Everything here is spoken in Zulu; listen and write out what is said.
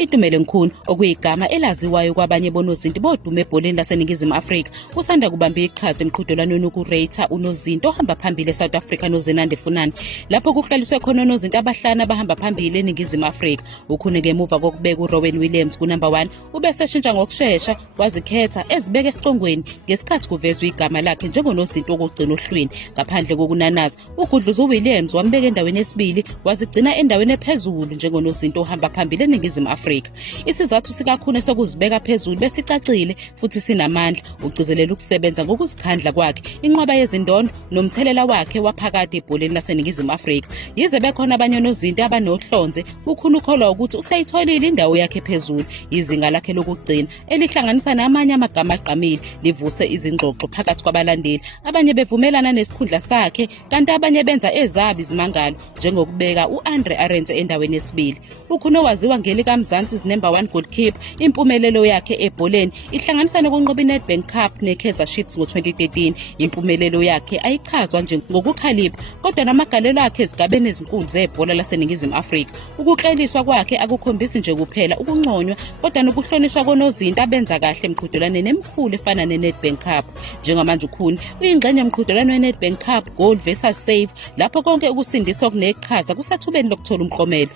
Itumeleng Khune, okuyigama elaziwayo kwabanye bonozinti bodume ebholeni laseNingizimu Afrika, usanda kubamba iqhaza emqhudelwaneni wokureytha unozinti ohamba phambili eSouth Africa noZenande Funani, lapho kuqaliswe khona onozinti abahlanu abahamba phambili eNingizimu Afrika. Ukhune ngemuva kokubeka uRowan Williams ku-number 1, ubese eshintsha ngokushesha wazikhetha ezibeka esiqongweni ngesikhathi kuvezwe igama lakhe njengonozinti wokugcina ohlwini. Ngaphandle kokunanaza, uGudluzi Williams wambeka endaweni yesibili wazigcina endaweni ephezulu njengonozinti ohamba phambili eNingizimu Afrika. Isizathu sikaKhune sokuzibeka phezulu besicacile futhi sinamandla. Ugcizelela ukusebenza ngokuzikhandla kwakhe, inqwaba yezindondo nomthelela wakhe waphakade ebholeni laseNingizimu Afrika. Yize bekhona abanye onozinti abanohlonze, uKhune ukholwa ukuthi usayitholile indawo yakhe phezulu. Izinga lakhe lokugcina elihlanganisa namanye amagama agqamile livuse izingxoxo phakathi kwabalandeli, abanye bevumelana nesikhundla sakhe kanti abanye benza ezabi izimangalo, njengokubeka u-Andre Arendse endaweni yesibili. Ukhune waziwa ngelikaMzansi's number 1 goalkeeper. Impumelelo yakhe ebholeni ihlanganisa nokunqoba iNedbank Cup neKaizer Chiefs ngo-2013. Impumelelo yakhe ayichazwa nje ngokukhalipha, kodwa namagalelo akhe ezigabeni ezinkulu zebhola laseNingizimu Afrika. Ukukleliswa kwakhe akukhombisi nje kuphela ukunconywa, kodwa nokuhlonishwa konozinti abenza kahle emqhudelwaneni emikhulu efana neNedbank Cup. Njengamanje uKhune uyingxenye yomqhudelwano weNedbank Cup Goal versus Save, lapho konke ukusindiswa kuneqhaza kusathubeni lokuthola umklomelo.